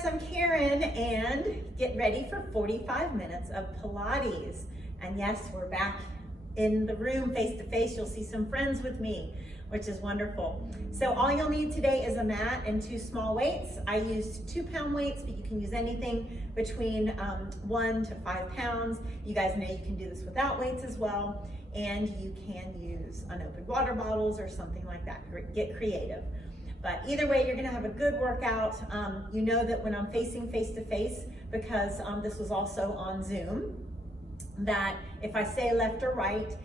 guys, I'm Karen, and get ready for 45 minutes of Pilates. And yes, we're back in the room face to face. You'll see some friends with me, which is wonderful. So all you'll need today is a mat and 2 small weights. I used 2-pound weights, but you can use anything between 1 to 5 pounds. You guys know you can do this without weights as well, and you can use unopened water bottles or something like that. Get creative. But either way, you're gonna have a good workout. You know that when I'm facing face to face, because this was also on Zoom, that if I say left or right,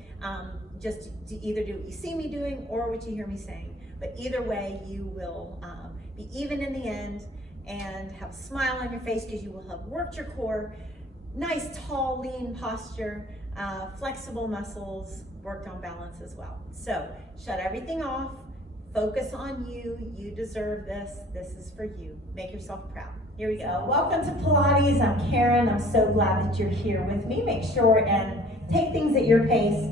just either do what you see me doing or what you hear me saying. But either way, you will be even in the end and have a smile on your face because you will have worked your core, nice, tall, lean posture, flexible muscles, worked on balance as well. So shut everything off. Focus on you. You deserve this. This is for you. Make yourself proud. Here we go. Welcome to Pilates. I'm Karen. I'm so glad that you're here with me. Make sure and take things at your pace.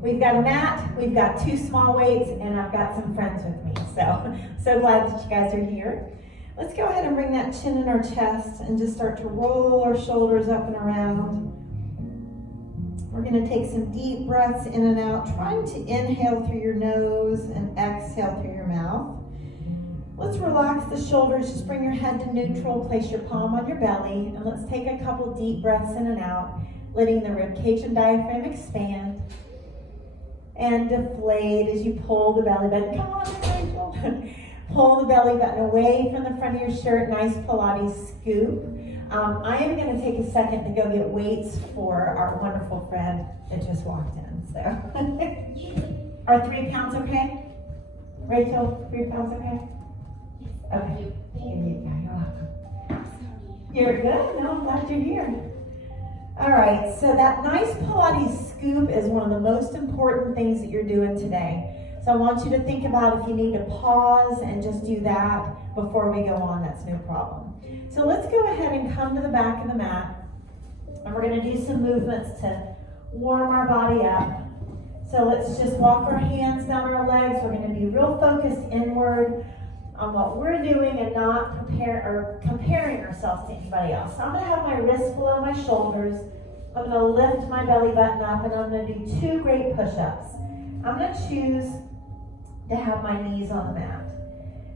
We've got a mat, we've got 2 small weights, and I've got some friends with me. So glad that you guys are here. Let's go ahead and bring that chin in our chest and just start to roll our shoulders up and around. We're gonna take some deep breaths in and out, trying to inhale through your nose and exhale through your mouth. Let's relax the shoulders, just bring your head to neutral, place your palm on your belly, and let's take a couple deep breaths in and out, letting the rib cage and diaphragm expand and deflate as you pull the belly button. Come on, Rachel. Pull the belly button away from the front of your shirt, nice Pilates scoop. I am going to take a second to go get weights for our wonderful friend that just walked in. So, are 3 pounds okay? Rachel, 3 pounds okay? Okay. You're good. No, I'm glad you're here. All right. So that nice Pilates scoop is one of the most important things that you're doing today. So I want you to think about if you need to pause and just do that before we go on. That's no problem. So let's go ahead and come to the back of the mat, and we're going to do some movements to warm our body up. So let's just walk our hands down our legs. We're going to be real focused inward on what we're doing and not comparing ourselves to anybody else. So I'm going to have my wrists below my shoulders. I'm going to lift my belly button up, and I'm going to do 2 great push-ups. I'm going to choose to have my knees on the mat.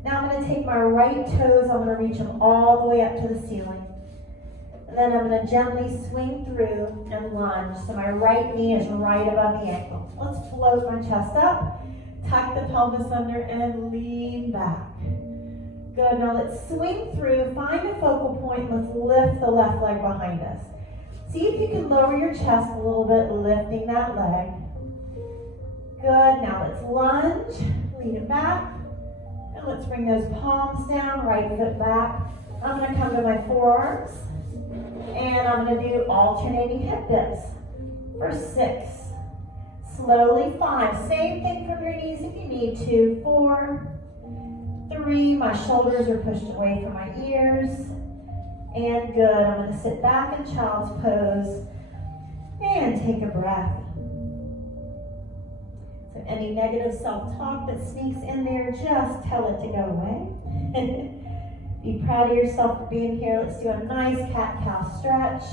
Now I'm going to take my right toes, I'm going to reach them all the way up to the ceiling. And then I'm going to gently swing through and lunge. So my right knee is right above the ankle. Let's float my chest up, tuck the pelvis under, and lean back. Good, now let's swing through, find a focal point, let's lift the left leg behind us. See if you can lower your chest a little bit, lifting that leg. Good, now let's lunge, lean it back. And let's bring those palms down, right foot back. I'm going to come to my forearms, and I'm going to do alternating hip dips for 6. Slowly 5. Same thing from your knees if you need to. 4, 3. My shoulders are pushed away from my ears. And good. I'm going to sit back in child's pose and take a breath. So any negative self-talk that sneaks in there, just tell it to go away. Be proud of yourself for being here. Let's do a nice cat-cow stretch.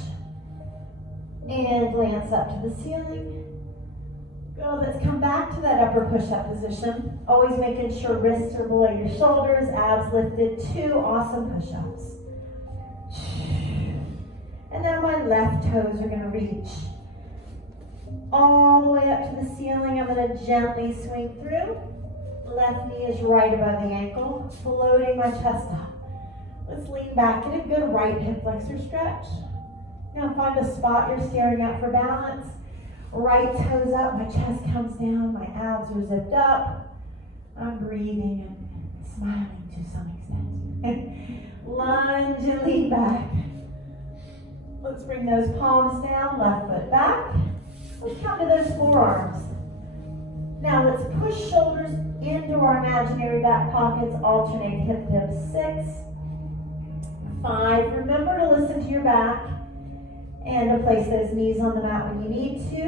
And glance up to the ceiling. Good. Let's come back to that upper push-up position. Always making sure wrists are below your shoulders, abs lifted. 2 awesome push-ups. And now my left toes are going to reach all the way up to the ceiling. I'm going to gently swing through. Left knee is right above the ankle, floating my chest up. Let's lean back. Get a good right hip flexor stretch. Now find a spot you're staring at for balance. Right toes up, my chest comes down, my abs are zipped up. I'm breathing and smiling to some extent. Lunge and lean back. Let's bring those palms down, left foot back. Let's come to those forearms. Now let's push shoulders into our imaginary back pockets, alternate hip dips. 6, 5. Remember to listen to your back and to place those knees on the mat when you need to.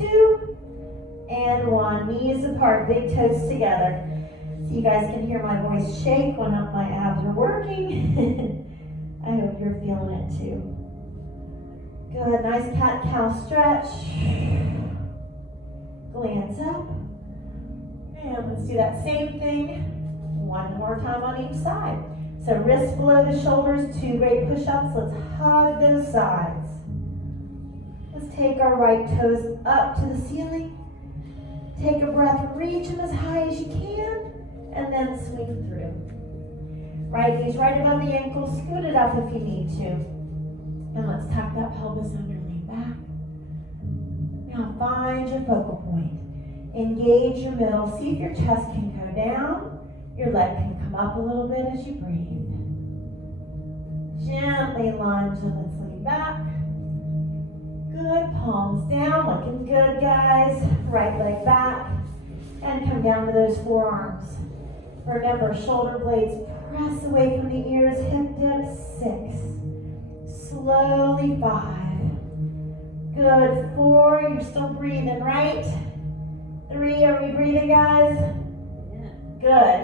2 and 1. Knees apart, big toes together. So you guys can hear my voice shake when my abs are working. you're feeling it too. Good, nice cat-cow stretch. Glance up. And let's do that same thing one more time on each side. So wrists below the shoulders, 2 great push-ups. Let's hug those sides. Let's take our right toes up to the ceiling. Take a breath, reach them as high as you can, and then swing through. Right knee's right above the ankle, scoot it up if you need to. And let's tuck that pelvis under, lean back. Now find your focal point. Engage your middle. See if your chest can go down. Your leg can come up a little bit as you breathe. Gently lunge and let's lean back. Good, palms down, looking good, guys. Right leg back. And come down to those forearms. Remember, shoulder blades press away from the ears. Hip dip, 6. Slowly, 5. Good, 4. You're still breathing, right? 3, are we breathing, guys? Yeah. Good.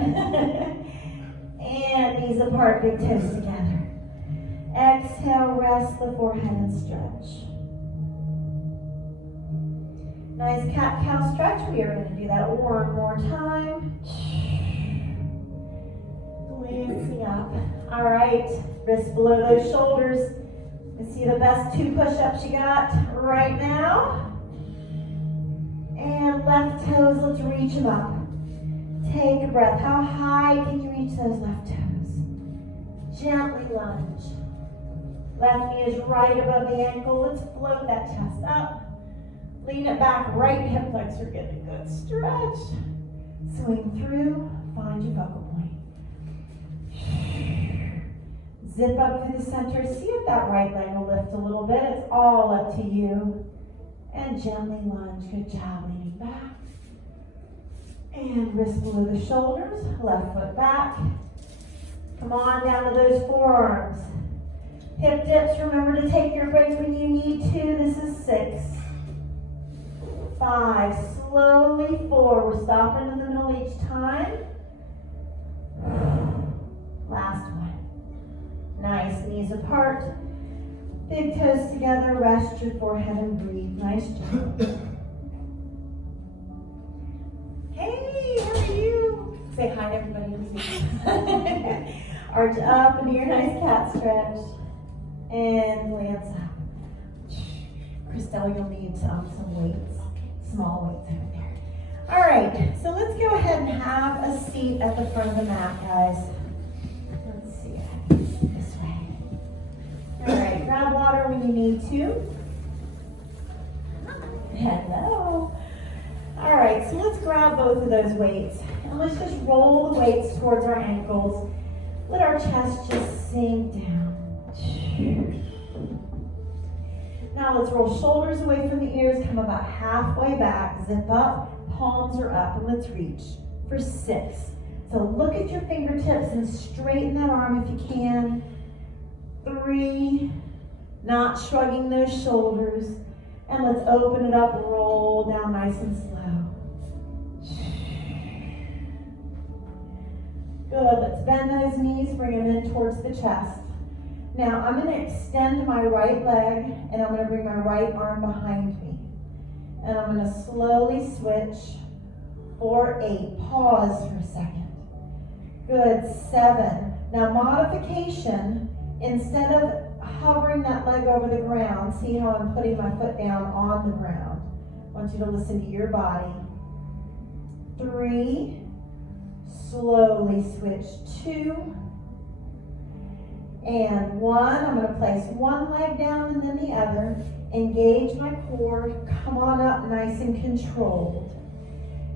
And knees apart, big toes together. Exhale, rest the forehead and stretch. Nice cat-cow stretch. We are going to do that one more time. Glancing up. All right, wrists below those shoulders. Let's see the best 2 push-ups you got right now. And left toes, let's reach them up. Take a breath. How high can you reach those left toes? Gently lunge. Left knee is right above the ankle. Let's float that chest up. Lean it back, right hip flexor, get a good stretch. Swing through, find your focal point. Zip up through the center. See if that right leg will lift a little bit. It's all up to you. And gently lunge. Good job, leaning back. And wrist below the shoulders, left foot back. Come on down to those forearms. Hip dips, remember to take your break when you need to. This is 6. 5, slowly 4. We're stopping in the middle each time. Last one. Nice, knees apart. Big toes together, rest your forehead and breathe. Nice job. Hey, how are you? Say hi to everybody. Arch up into your nice cat stretch. And glance up. Christelle, you'll need some weights. Small weights over there. All right, so let's go ahead and have a seat at the front of the mat, guys. Let's see, this way. All right, grab water when you need to. Hello. All right, so let's grab both of those weights. And let's just roll the weights towards our ankles. Let our chest just sink down. Now let's roll shoulders away from the ears, come about halfway back, zip up, palms are up, and let's reach for 6. So look at your fingertips and straighten that arm if you can. 3, not shrugging those shoulders. And let's open it up and roll down nice and slow. Good, let's bend those knees, bring them in towards the chest. Now I'm going to extend my right leg and I'm going to bring my right arm behind me. And I'm going to slowly switch for 8. Pause for a second. Good, 7. Now modification, instead of hovering that leg over the ground, see how I'm putting my foot down on the ground. I want you to listen to your body. 3, slowly switch 2. And 1, I'm going to place one leg down and then the other. Engage my core, come on up nice and controlled.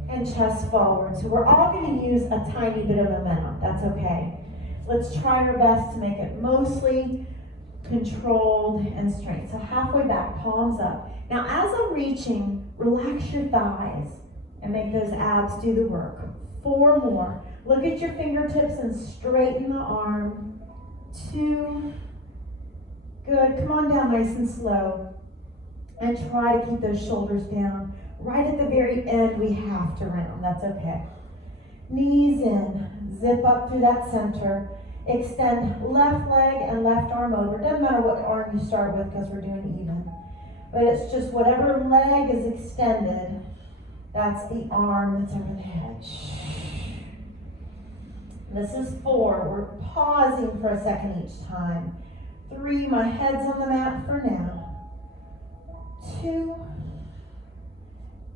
And chest forward. So we're all going to use a tiny bit of momentum. That's okay. Let's try our best to make it mostly controlled and straight. So halfway back, palms up. Now as I'm reaching, relax your thighs and make those abs do the work. 4 more. Look at your fingertips and straighten the arm. 2, good, come on down nice and slow, and try to keep those shoulders down. Right at the very end, we have to round, that's okay. Knees in, zip up through that center, Extend left leg and left arm over. Doesn't matter what arm you start with because we're doing even. But it's just whatever leg is extended, that's the arm that's over the head. This is 4. We're pausing for a second each time. 3, my head's on the mat for now. 2,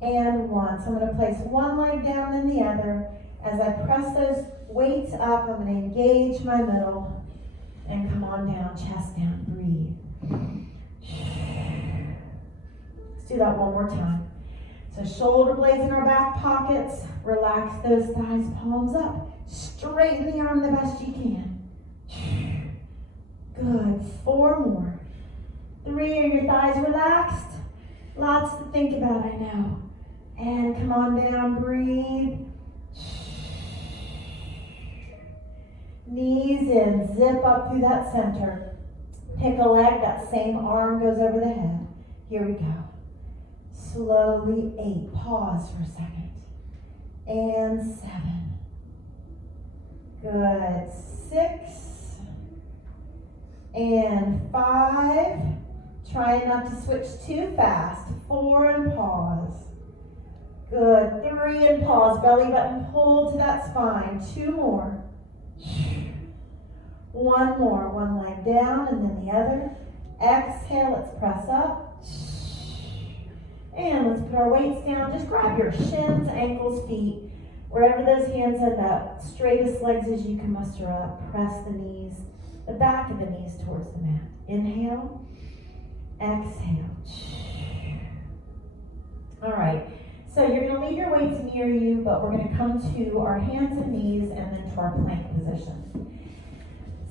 and 1. So I'm going to place one leg down and the other. As I press those weights up, I'm going to engage my middle and come on down, chest down, breathe. Let's do that one more time. So shoulder blades in our back pockets, relax those thighs, palms up. Straighten the arm the best you can. Good, 4 more. 3, are your thighs relaxed? Lots to think about, I know. And come on down, breathe. Knees in, zip up through that center. Pick a leg, that same arm goes over the head. Here we go. Slowly 8, pause for a second. And 7. Good, 6. And 5. Try not to switch too fast. 4 and pause. Good, 3 and pause. Belly button pull to that spine. 2 more. 1 more. One leg down and then the other. Exhale, let's press up. And let's put our weights down. Just grab your shins, ankles, feet, wherever those hands end up. Straightest legs as you can muster up. Press the knees, the back of the knees towards the mat. Inhale, exhale. All right, so you're going to leave your weights near you, but we're going to come to our hands and knees and then to our plank position.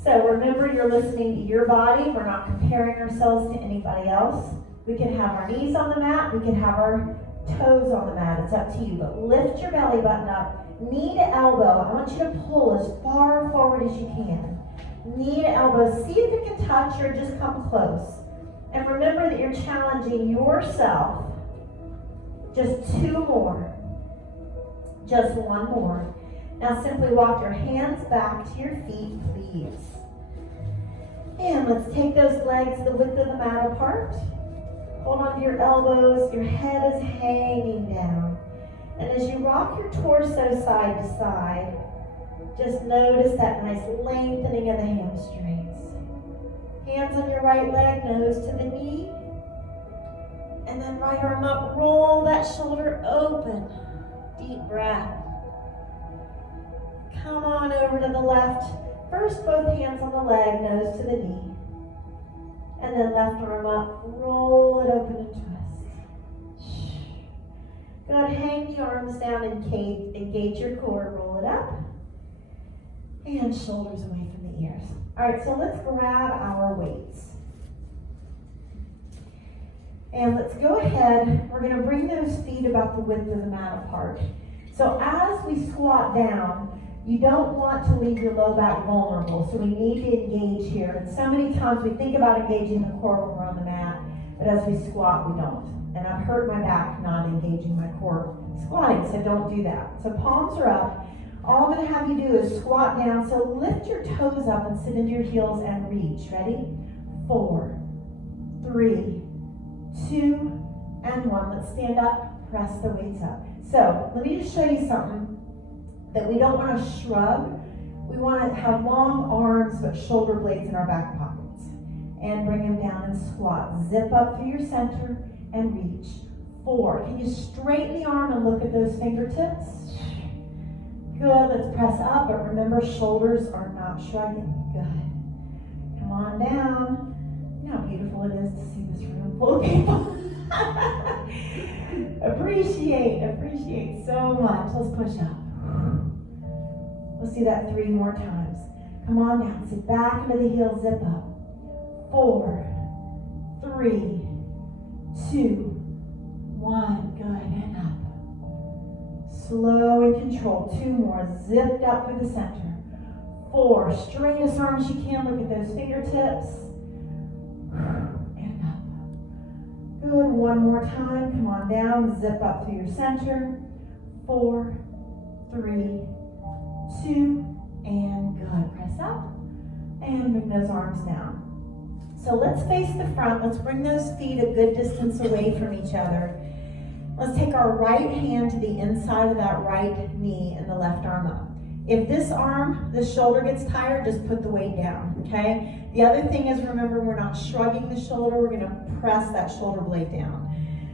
So remember, you're listening to your body. We're not comparing ourselves to anybody else. We can have our knees on the mat. We can have our toes on the mat. It's up to you. But lift your belly button up. Knee to elbow. I want you to pull as far forward as you can. Knee to elbow. See if it can touch or just come close. And remember that you're challenging yourself. Just 2 more. Just 1 more. Now simply walk your hands back to your feet, please. And let's take those legs the width of the mat apart. Hold on to your elbows. Your head is hanging down. And as you rock your torso side to side, just notice that nice lengthening of the hamstrings. Hands on your right leg, nose to the knee. And then right arm up, roll that shoulder open. Deep breath. Come on over to the left. First, both hands on the leg, nose to the knee. And then left arm up, roll it open and twist. Good, hang the arms down and engage your core, roll it up. And shoulders away from the ears. All right, so let's grab our weights. And let's go ahead, we're going to bring those feet about the width of the mat apart. So as we squat down, you don't want to leave your low back vulnerable, so we need to engage here. And so many times we think about engaging the core when we're on the mat, but as we squat, we don't. And I've hurt my back not engaging my core squatting, so don't do that. So palms are up. All I'm going to have you do is squat down, so lift your toes up and sit into your heels and reach. Ready? 4, 3, 2, and 1. Let's stand up, press the weights up. So let me just show you something that we don't want to shrug. We want to have long arms but shoulder blades in our back pockets. And bring them down and squat. Zip up through your center and reach. 4. Can you straighten the arm and look at those fingertips? Good. Let's press up, but remember, shoulders are not shrugging. Good. Come on down. You know how beautiful it is to see this room full of people. Appreciate so much. Let's push up. Let's do that 3 more times. Come on down. Sit back into the heels. Zip up. 4, 3, 2, 1. Good. And up. Slow and controlled. 2 more. Zipped up through the center. 4. Straightest arms you can. Look at those fingertips. And up. Good. 1 more time. Come on down. Zip up through your center. 4, 3, 2, and good. Press up. and bring those arms down. So let's face the front. Let's bring those feet a good distance away from each other. Let's take our right hand to the inside of that right knee and the left arm up. If this shoulder gets tired, just put the weight down, okay? The other thing is, remember, we're not shrugging the shoulder. We're gonna press that shoulder blade down.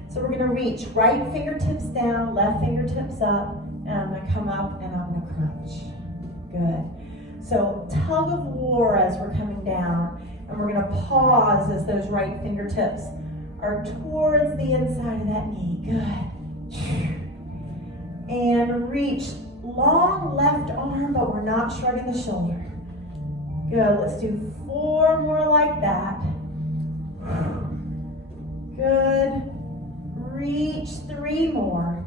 So we're gonna reach right fingertips down, left fingertips up, and I'm gonna come up and I'm gonna crunch. Good. So tug of war as we're coming down, and we're gonna pause as those right fingertips are towards the inside of that knee. Good. And reach long left arm, but we're not shrugging the shoulder. Good. Let's do 4 more like that. Good. Reach 3 more.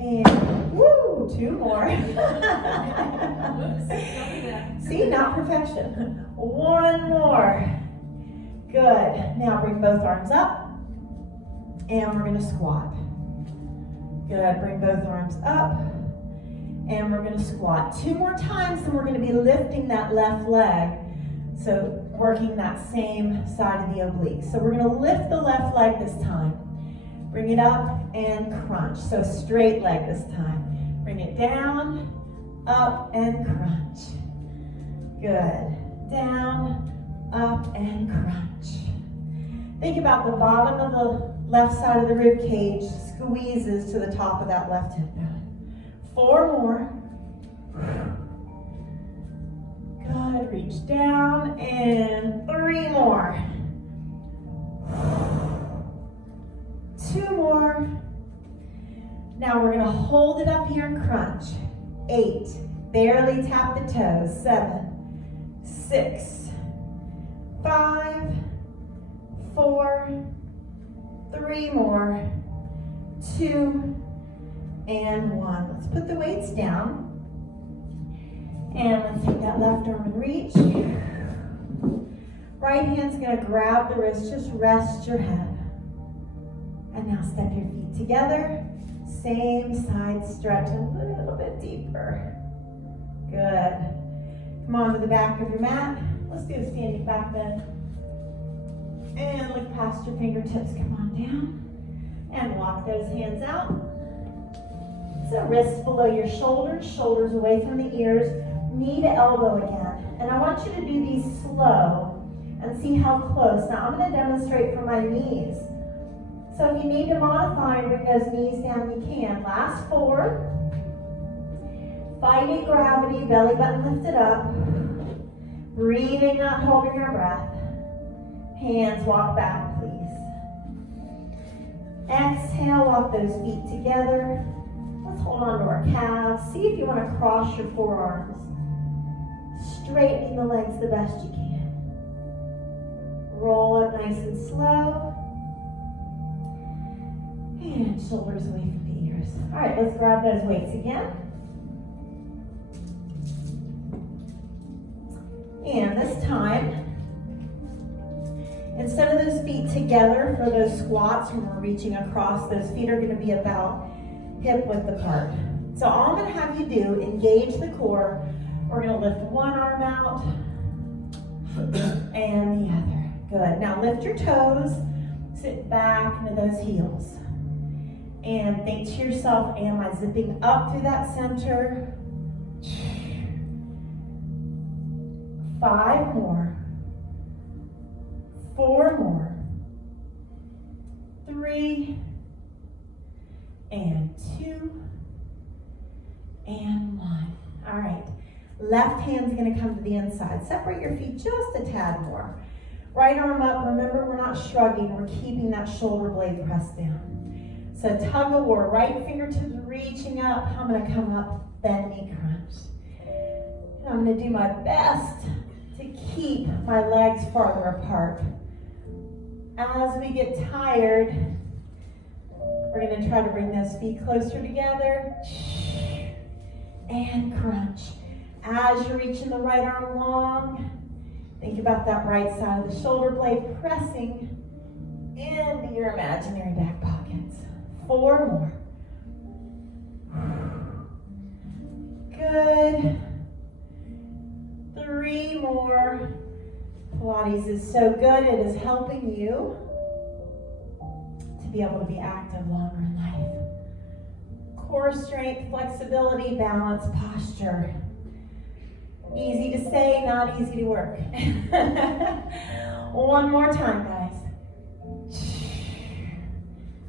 And woo, 2 more. See, not perfection. 1 more. Good. Now bring both arms up, and we're gonna squat. Good. Bring both arms up, and we're gonna squat 2 more times, and we're gonna be lifting that left leg. So working that same side of the oblique. So we're gonna lift the left leg this time. Bring it up and crunch. So straight leg this time. Bring it down, up, and crunch. Good. Down, up, and crunch. Think about the bottom of the left side of the rib cage squeezes to the top of that left hip. 4 more. Good. Reach down, and 3 more. 2 more. Now we're gonna hold it up here and crunch. 8, barely tap the toes. 7, 6, 5, 4, 3 more, 2, and 1. Let's put the weights down. And let's take that left arm and reach. Right hand's gonna grab the wrist, just rest your head. And now step your feet together. Same side stretch, a little bit deeper. Good. Come on to the back of your mat. Let's do a standing back bend. And look past your fingertips, come on down. And walk those hands out. So wrists below your shoulders, shoulders away from the ears, knee to elbow again. And I want you to do these slow and see how close. Now I'm gonna demonstrate for my knees. So if you need to modify and bring those knees down, you can. Last 4. Fighting gravity, belly button lifted up. Breathing, not holding your breath. Hands walk back, please. Exhale, walk those feet together. Let's hold on to our calves. See if you want to cross your forearms. Straightening the legs the best you can. Roll up nice and slow. And shoulders away from the ears. All right, let's grab those weights again. And this time, instead of those feet together for those squats when we're reaching across, those feet are going to be about hip width apart. So all I'm going to have you do, engage the core. We're going to lift one arm out and the other. Good. Now lift your toes, sit back into those heels. And think to yourself, am I zipping up through that center? 5 more. 4 more. 3 and 2 and 1. All right. Left hand's going to come to the inside. Separate your feet just a tad more. Right arm up. Remember, we're not shrugging. We're keeping that shoulder blade pressed down. So tug of war. Right fingertips reaching up. I'm going to come up, bend knee crunch. And I'm going to do my best to keep my legs farther apart. As we get tired, we're going to try to bring those feet closer together and crunch. As you're reaching the right arm long, think about that right side of the shoulder blade pressing into your imaginary back pockets. 4 more. Good. 3 more. Pilates is so good. It is helping you to be able to be active longer in life. Core strength, flexibility, balance, posture. Easy to say, not easy to work. One more time, guys.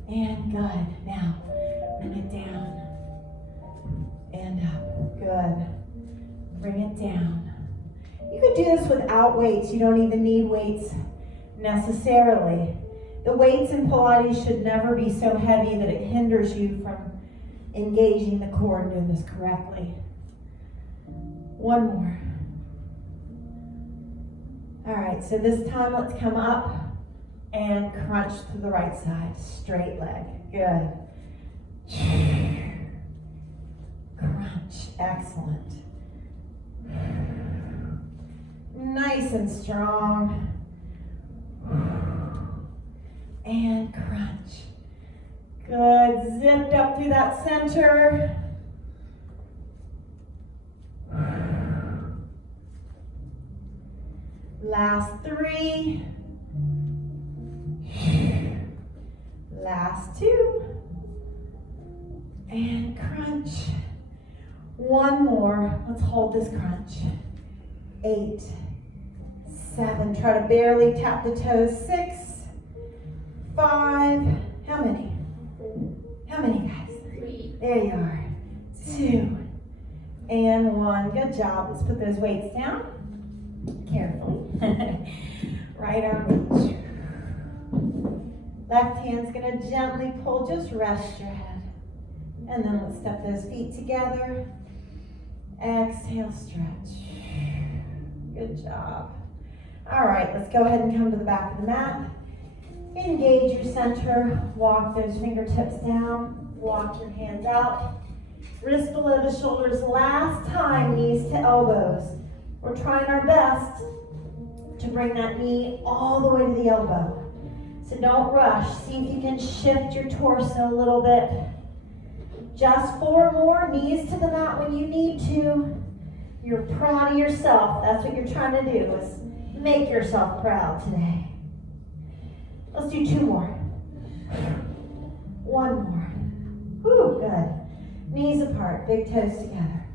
And good. Now, bring it down and up. Good. Bring it down. You could do this without weights. You don't even need weights necessarily. The weights in Pilates should never be so heavy that it hinders you from engaging the core and doing this correctly. One more. All right, so this time let's come up and crunch to the right side. Straight leg. Good. Crunch. Excellent. Nice and strong. And crunch. Good. Zipped up through that center. Last 3. Last 2. And crunch. One more. Let's hold this crunch. 8, 7. Try to barely tap the toes. 6, 5. How many? How many, guys? 3. There you are. 2 and 1. Good job. Let's put those weights down. Carefully. Right arm reach. Left hand's going to gently pull. Just rest your head. And then let's step those feet together. Exhale, stretch. Good job. All right, let's go ahead and come to the back of the mat. Engage your center. Walk those fingertips down. Walk your hands out. Wrists below the shoulders. Last time, knees to elbows. We're trying our best to bring that knee all the way to the elbow. So don't rush. See if you can shift your torso a little bit. Just 4 more. Knees to the mat when you need to. You're proud of yourself. That's what you're trying to do, is make yourself proud today. Let's do 2 more. 1 more. Whew, good. Knees apart, big toes together.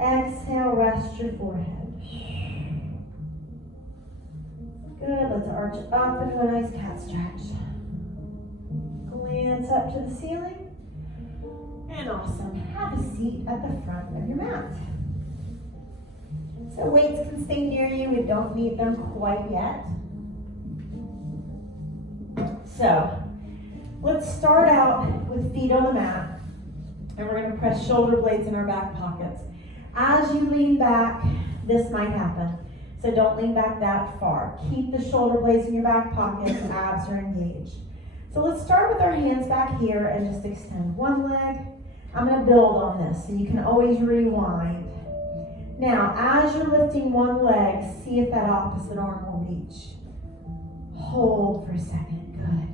Exhale, rest your forehead. Good, let's arch up into a nice cat stretch. Glance up to the ceiling. And awesome. Have a seat at the front of your mat. So weights can stay near you. We don't need them quite yet. So let's start out with feet on the mat. And we're going to press shoulder blades in our back pockets. As you lean back, this might happen. So don't lean back that far. Keep the shoulder blades in your back pockets. Abs are engaged. So let's start with our hands back here and just extend one leg. I'm going to build on this, so you can always rewind. Now, as you're lifting one leg, see if that opposite arm will reach. Hold for a second. Good.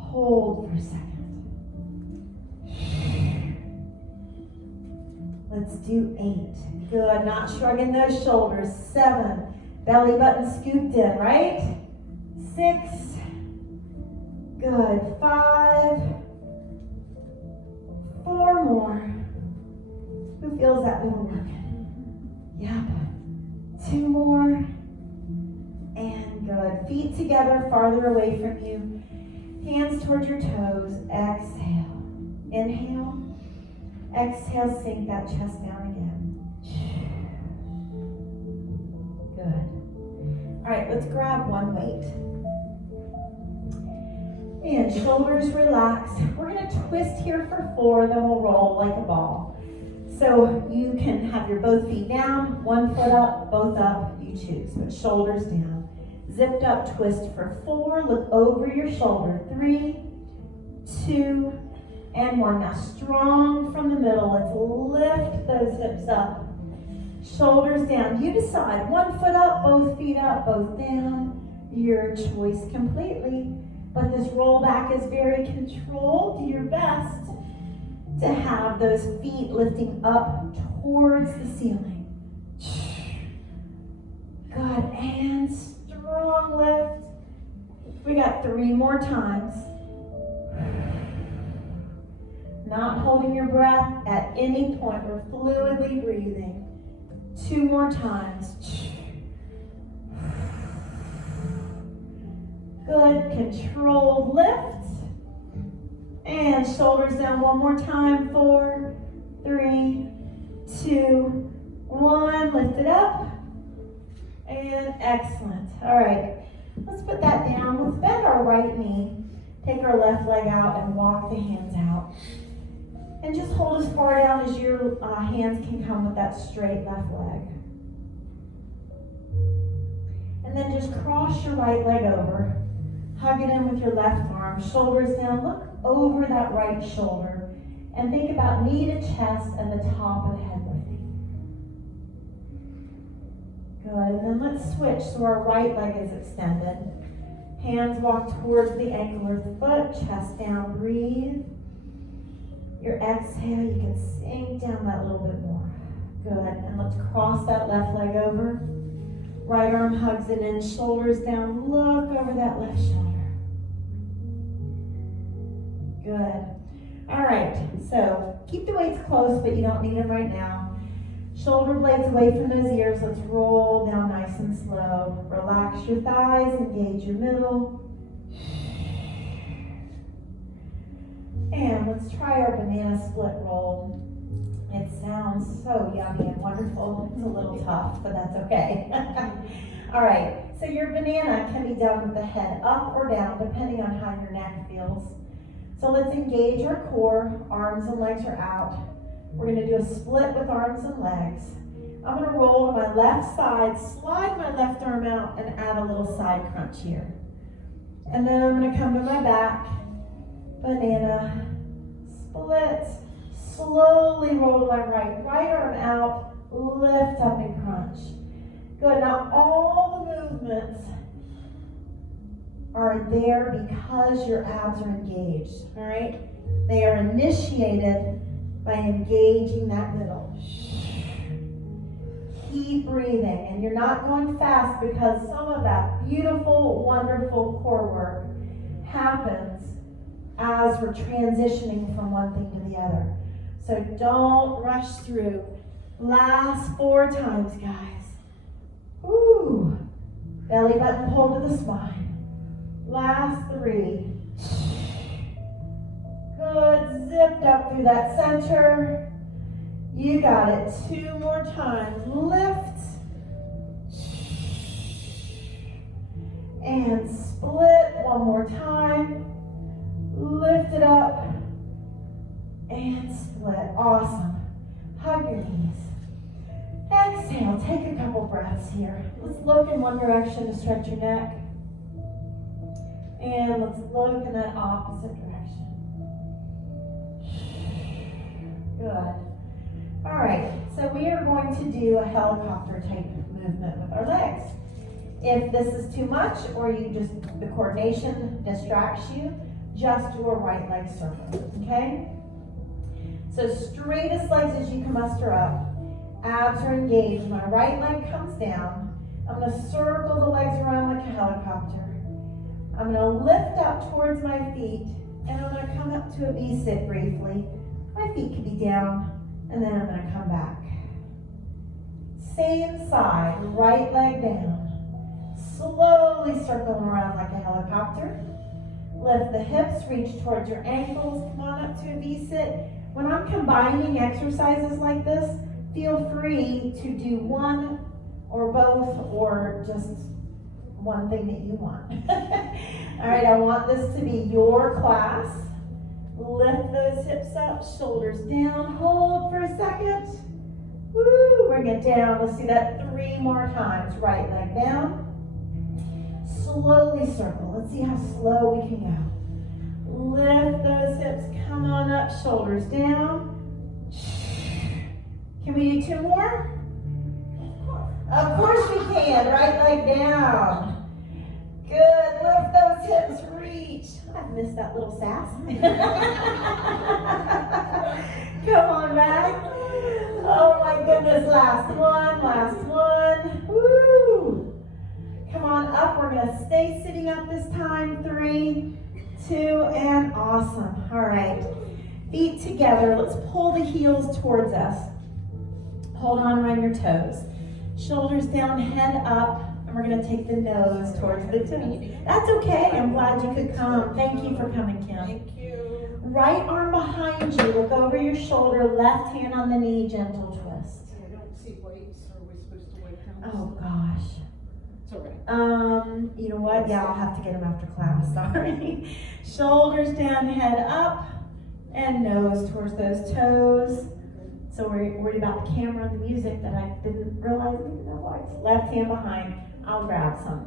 Hold for a second. Let's do 8. Good. Not shrugging those shoulders. 7. Belly button scooped in, right? 6. Good. 5. 4 more. Who feels that middle working? Yep. 2 more. And good. Feet together, farther away from you. Hands towards your toes. Exhale. Inhale. Exhale, sink that chest down again. Good. All right, let's grab one weight. And shoulders relax. We're going to twist here for 4, then we'll roll like a ball. So you can have your both feet down, one foot up, both up, you choose. But shoulders down. Zipped up, twist for 4. Look over your shoulder. 3, 2, and 1. Now strong from the middle. Let's lift those hips up. Shoulders down. You decide. 1 foot up, both feet up, both down. Your choice completely. But this roll back is very controlled. Do your best to have those feet lifting up towards the ceiling. 3 more times. Not holding your breath at any point. We're fluidly breathing. 2 more times. Good, controlled lift. And shoulders down one more time. 4, 3, 2, 1. Lift it up. And excellent. All right, let's put that down. Let's bend our right knee. Take our left leg out and walk the hands out. And just hold as far down as your hands can come with that straight left leg. And then just cross your right leg over. Hug it in with your left arm. Shoulders down. Look over that right shoulder. And think about knee to chest and the top of the head lifting. Good. And then let's switch so our right leg is extended. Hands walk towards the ankle or the foot. Chest down. Breathe. Your exhale, you can sink down that little bit more. Good. And let's cross that left leg over. Right arm hugs it in, shoulders down. Look over that left shoulder. Good. All right. So keep the weights close, but you don't need them right now. Shoulder blades away from those ears. Let's roll down nice and slow. Relax your thighs, engage your middle. And let's try our banana split roll. It sounds so yummy and wonderful. It's a little tough, but that's okay. All right, so your banana can be done with the head up or down, depending on how your neck feels. So let's engage our core. Arms and legs are out. We're going to do a split with arms and legs. I'm going to roll to my left side, slide my left arm out, and add a little side crunch here. And then I'm going to come to my back. Banana, split, slowly roll to my right arm out, lift up and crunch. Good, now all the movements are there because your abs are engaged, all right? They are initiated by engaging that middle. Keep breathing, and you're not going fast because some of that beautiful, wonderful core work happens as we're transitioning from one thing to the other. So don't rush through. Last 4 times, guys. Ooh. Belly button pull to the spine. Last 3. Good. Zipped up through that center. You got it. 2 more times. Lift. And split. 1 more time. Lift it up and split. Awesome. Hug your knees. Exhale. Take a couple breaths here. Let's look in one direction to stretch your neck. And let's look in that opposite direction. Good. All right. So we are going to do a helicopter type movement with our legs. If this is too much or the coordination distracts you, just do a right leg circle, okay? So straightest legs as you can muster up. Abs are engaged. My right leg comes down. I'm going to circle the legs around like a helicopter. I'm going to lift up towards my feet, and I'm going to come up to a V-sit briefly. My feet can be down, and then I'm going to come back. Same side, right leg down. Slowly circling around like a helicopter. Lift the hips, reach towards your ankles. Come on up to a V-sit. When I'm combining exercises like this, feel free to do one or both or just one thing that you want. All right, I want this to be your class. Lift those hips up, shoulders down. Hold for a second. Woo, bring it down. Let's do that 3 more times. Right leg down. Slowly circle. Let's see how slow we can go. Lift those hips. Come on up. Shoulders down. Can we do 2 more? Of course we can. Right leg down. Good. Lift those hips. Reach. I've missed that little sass. Come on back. Oh my goodness. Last one. Last one. Woo. Come on up. We're going gonna stay sitting up this time. 3, 2, and awesome. All right. Feet together. Let's pull the heels towards us. Hold on around your toes. Shoulders down, head up, and we're gonna take the nose towards the toes. That's okay. I'm glad you could come. Thank you for coming, Kim. Thank you. Right arm behind you. Look over your shoulder. Left hand on the knee. Gentle twist. I don't see weights. Are we supposed to weigh them? Oh gosh. It's all right. You know what? Yeah, I'll have to get them after class. Sorry. Shoulders down, head up, and nose towards those toes. So we're worried about the camera and the music that I didn't realize even there was. Left hand behind. I'll grab some.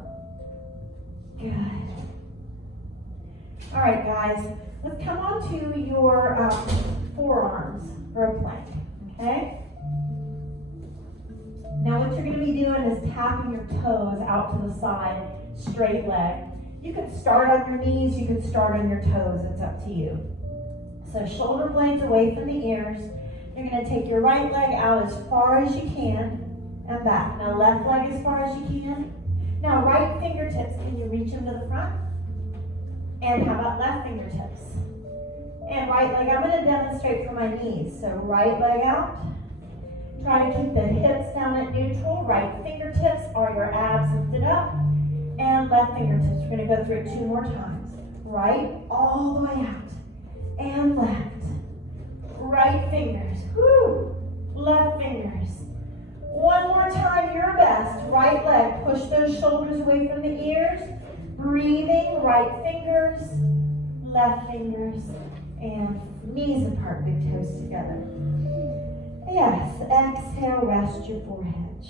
Good. All right, guys. Let's come on to your forearms for a plank. Okay? Now what you're going to be doing is tapping your toes out to the side, straight leg. You can start on your knees, you can start on your toes, it's up to you. So shoulder blades away from the ears. You're going to take your right leg out as far as you can and back. Now left leg as far as you can. Now right fingertips, can you reach them to the front? And how about left fingertips? And right leg, I'm going to demonstrate for my knees. So right leg out. Try to keep the hips down at neutral. Right fingertips are your abs lifted up. And left fingertips. We're going to go through it 2 more times. Right, all the way out. And left. Right fingers. Woo! Left fingers. One more time, your best. Right leg. Push those shoulders away from the ears. Breathing. Right fingers. Left fingers. And knees apart, big toes together. Yes, exhale, rest your forehead.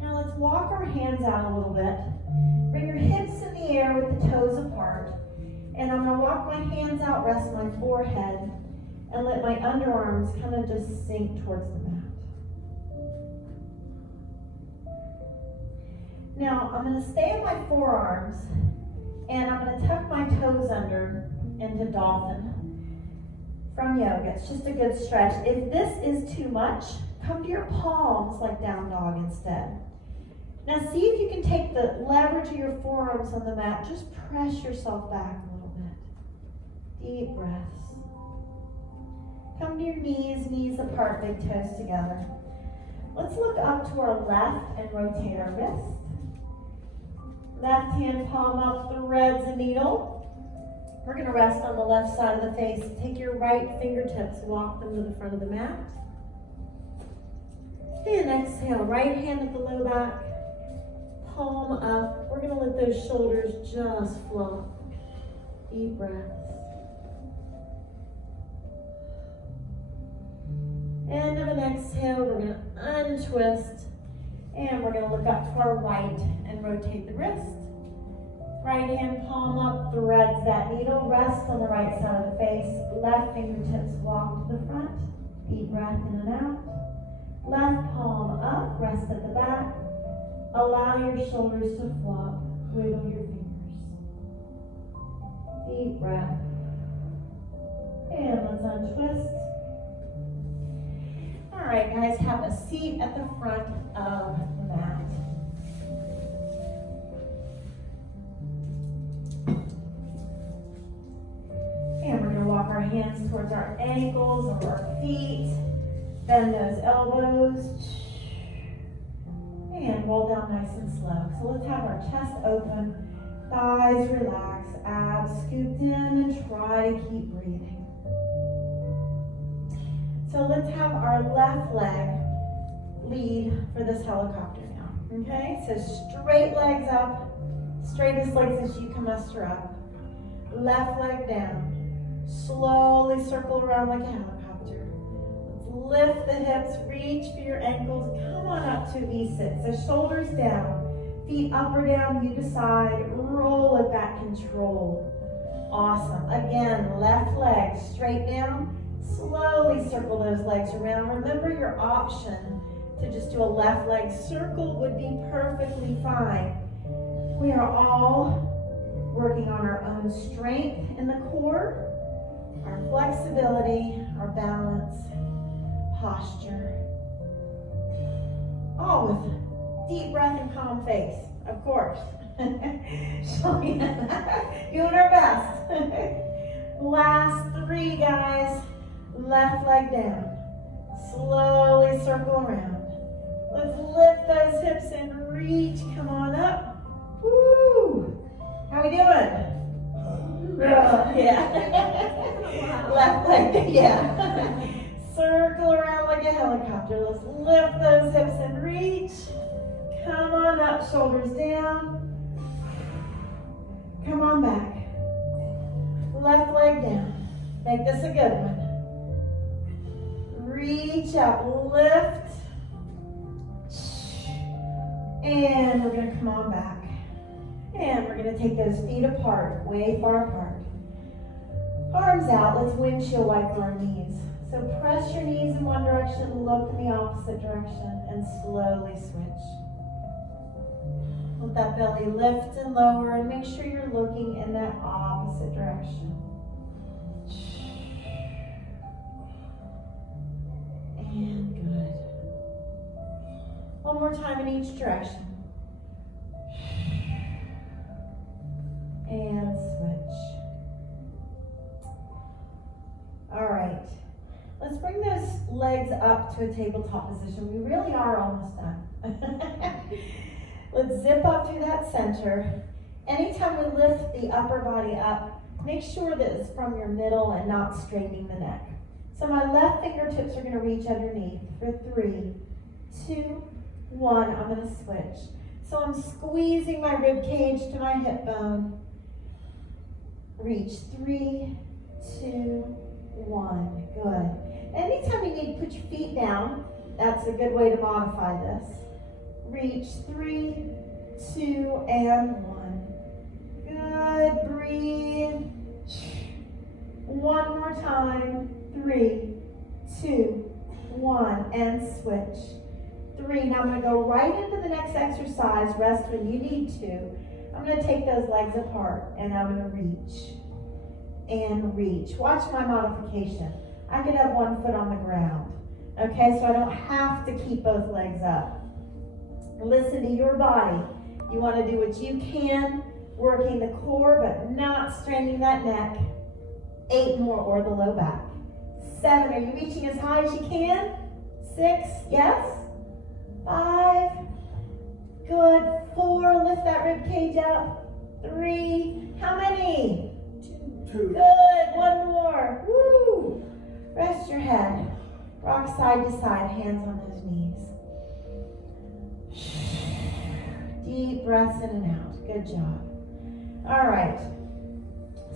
Now let's walk our hands out a little bit. Bring your hips in the air with the toes apart. And I'm going to walk my hands out, rest my forehead, and let my underarms kind of just sink towards the mat. Now I'm going to stay in my forearms, and I'm going to tuck my toes under into dolphin. From yoga, it's just a good stretch. If this is too much, come to your palms like down dog instead. Now see if you can take the leverage of your forearms on the mat. Just press yourself back a little bit. Deep breaths. Come to your knees, knees apart, big toes together. Let's look up to our left and rotate our wrist. Left hand palm up, threads a needle. We're going to rest on the left side of the face. Take your right fingertips, walk them to the front of the mat. And exhale, right hand at the low back, palm up. We're going to let those shoulders just flop. Deep breaths. End of an exhale, we're going to untwist. And we're going to look up to our right and rotate the wrist. Right hand palm up, threads that needle. Rest on the right side of the face. Left fingertips walk to the front. Deep breath in and out. Left palm up, rest at the back. Allow your shoulders to flop. Wiggle your fingers. Deep breath. And let's untwist. All right, guys, have a seat at the front of the mat. And we're going to walk our hands towards our ankles or our feet. Bend those elbows. And roll down nice and slow. So let's have our chest open, thighs relax, abs scooped in, and try to keep breathing. So let's have our left leg lead for this helicopter now. Okay, so straight legs up, straightest legs as you can muster up. Left leg down. Slowly circle around like a helicopter. Let's lift the hips, reach for your ankles. Come on up to V6. So shoulders down, feet up or down, you decide. Roll it back, control. Awesome. Again, left leg straight down. Slowly circle those legs around. Remember your option to just do a left leg circle would be perfectly fine. We are all working on our own strength in the core, our flexibility, our balance, posture, all with Deep breath and calm face, of course. Doing our best. Last 3, guys. Left leg down. Slowly circle around. Let's lift those hips and reach. Come on up. Woo! How we doing? Yeah. Left leg, yeah. Circle around like a helicopter. Let's lift those hips and reach. Come on up, shoulders down. Come on back. Left leg down. Make this a good one. Reach up, lift. And we're gonna come on back. And we're gonna take those feet apart, way far apart. Arms out, let's windshield wiper our knees. So press your knees in one direction, look in the opposite direction, and slowly switch. Let that belly lift and lower, and make sure you're looking in that opposite direction. And good. One more time in each direction. And switch. All right. Let's bring those legs up to a tabletop position. We really are almost done. Let's zip up through that center. Anytime we lift the upper body up, make sure that it's from your middle and not straining the neck. So my left fingertips are going to reach underneath for 3, 2, 1. I'm going to switch. So I'm squeezing my rib cage to my hip bone. Reach. 3, 2, 1. Good. Anytime you need to put your feet down, that's a good way to modify this. Reach. 3, 2, and 1. Good. Breathe. One more time. 3, 2, 1, and switch. 3. Now I'm going to go right into the next exercise. Rest when you need to. I'm going to take those legs apart and I'm going to reach and reach. Watch my modification. I could have one foot on the ground. Okay, so I don't have to keep both legs up. Listen to your body. You want to do what you can, working the core but not straining that neck. 8 more, or the low back. 7, are you reaching as high as you can? 6, yes? 5, good. 4, lift that rib cage up. 3, how many? 2. Good, 1 more. Woo! Rest your head. Rock side to side, hands on those knees. Deep breaths in and out. Good job. All right.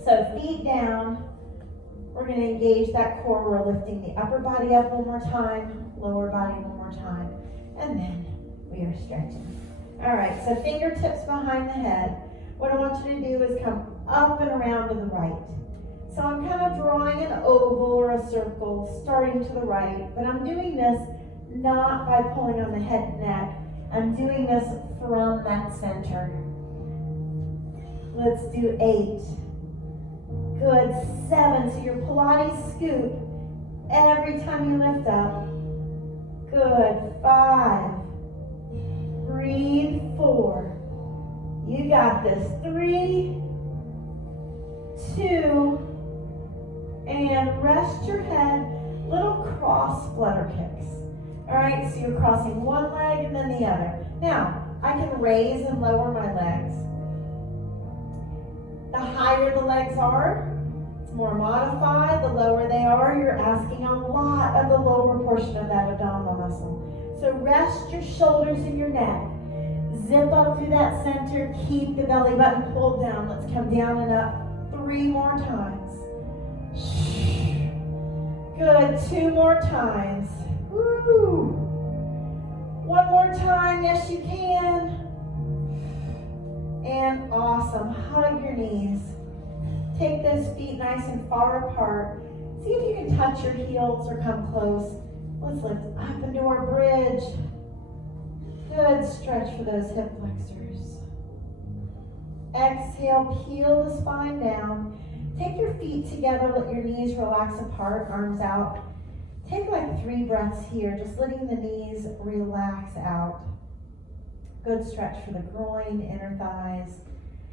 So feet down. We're going to engage that core. We're lifting the upper body up one more time, lower body one more time, and then we are stretching. All right, so fingertips behind the head. What I want you to do is come up and around to the right. So I'm kind of drawing an oval or a circle, starting to the right, but I'm doing this not by pulling on the head and neck. I'm doing this from that center. Let's do 8. Good. 7. So your Pilates scoop every time you lift up. Good. 5. Breathe. 4. You got this. 3, 2, and rest your head. Little cross flutter kicks. All right, so you're crossing one leg and then the other. Now, I can raise and lower my legs. The higher the legs are, it's more modified. The lower they are, you're asking a lot of the lower portion of that abdominal muscle. So rest your shoulders and your neck. Zip up through that center. Keep the belly button pulled down. Let's come down and up 3 more times. Good. 2 more times. Woo! 1 more time. Yes, you can. And awesome. Hug your knees. Take those feet nice and far apart. See if you can touch your heels or come close. Let's lift up into our bridge. Good stretch for those hip flexors. Exhale, peel the spine down. Take your feet together, let your knees relax apart, arms out. Take like 3 breaths here, just letting the knees relax out. Good stretch for the groin, inner thighs,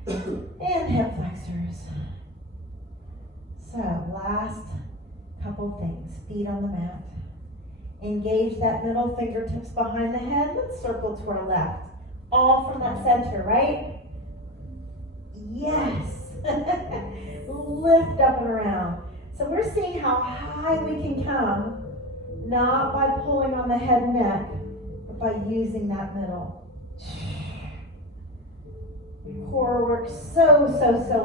and hip flexors. So last couple things. Feet on the mat. Engage that middle, fingertips behind the head. Let's circle to our left. All from that center, right? Yes. Lift up and around. So we're seeing how high we can come, not by pulling on the head and neck, but by using that middle. Core work, so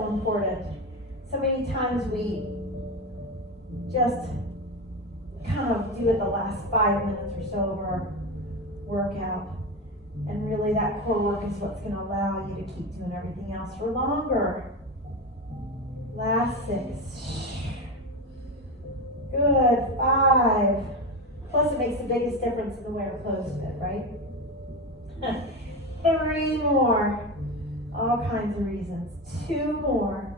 important. So many times we just kind of do it the last 5 minutes or so of our workout. And really that core work is what's going to allow you to keep doing everything else for longer. Last 6. Good. 5. Plus it makes the biggest difference in the way our clothes fit, right? 3 more. All kinds of reasons. 2 more.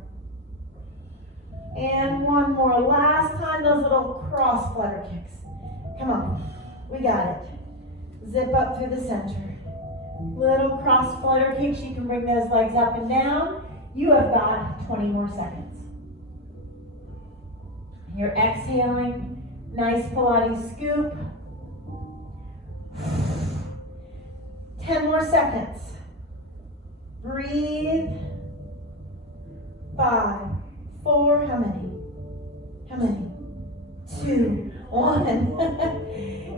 And 1 more. Last time, those little cross flutter kicks. Come on. We got it. Zip up through the center. Little cross flutter kicks. You can bring those legs up and down. You have got 20 more seconds. You're exhaling. Nice Pilates scoop. 10 more seconds. Breathe. 5, 4, how many? 2, 1.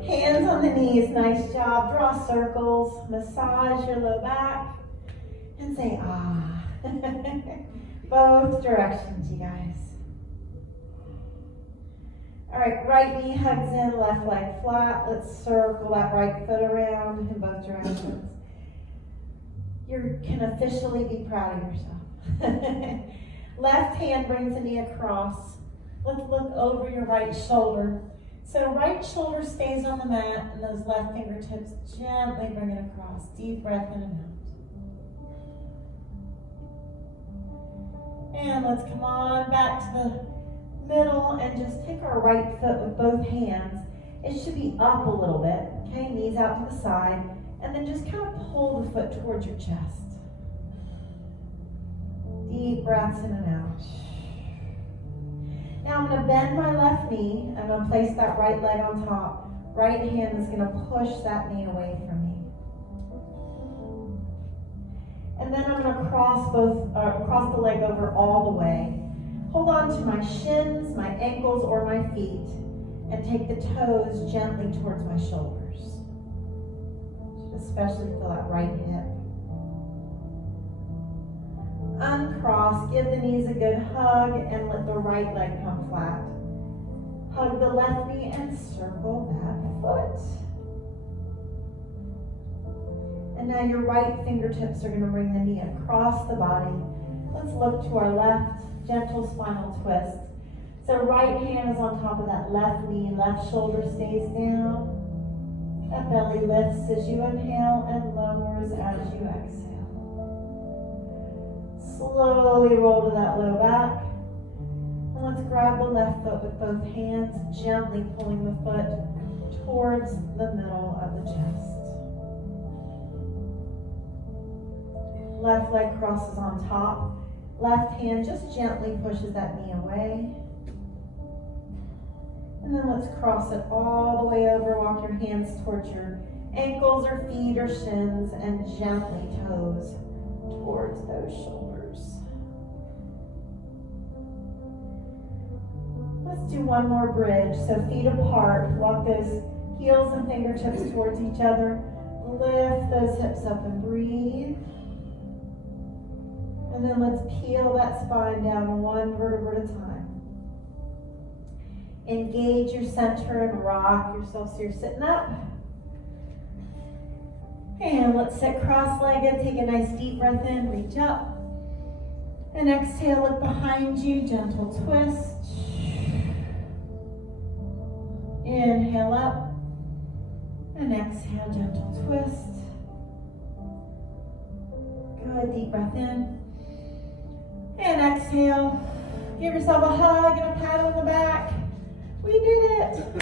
Hands on the knees, nice job. Draw circles, massage your low back, and say ah. Both directions, you guys. All right, right knee hugs in, left leg flat. Let's circle that right foot around in both directions. You can officially be proud of yourself. Left hand brings the knee across. Let's look over your right shoulder. So right shoulder stays on the mat, and those left fingertips gently bring it across. Deep breath in and out. And let's come on back to the middle and just take our right foot with both hands. It should be up a little bit, okay? Knees out to the side, and then just kind of pull the foot towards your chest. Deep breaths in and out. Now I'm going to bend my left knee. I'm going to place that right leg on top. Right hand is going to push that knee away from me. And then I'm going to cross the leg over all the way. Hold on to my shins, my ankles, or my feet, and take the toes gently towards my shoulders. Especially feel that right hip. Uncross, give the knees a good hug, and let the right leg come flat. Hug the left knee and circle that foot. And now your right fingertips are going to bring the knee across the body. Let's look to our left, gentle spinal twist. So right hand is on top of that left knee, left shoulder stays down. That belly lifts as you inhale and lowers as you exhale. Slowly roll to that low back. And let's grab the left foot with both hands, gently pulling the foot towards the middle of the chest. Left leg crosses on top. Left hand just gently pushes that knee away. And then let's cross it all the way over. Walk your hands towards your ankles or feet or shins and gently toes towards those shoulders. Let's do one more bridge. So feet apart. Walk those heels and fingertips towards each other. Lift those hips up and breathe. And then let's peel that spine down one vertebra at a time. Engage your center and rock yourself so you're sitting up. And let's sit cross-legged. Take a nice deep breath in, reach up. And exhale, look behind you, gentle twist. Inhale up. And exhale, gentle twist. Good, deep breath in. And exhale. Give yourself a hug and a pat on the back. We did it.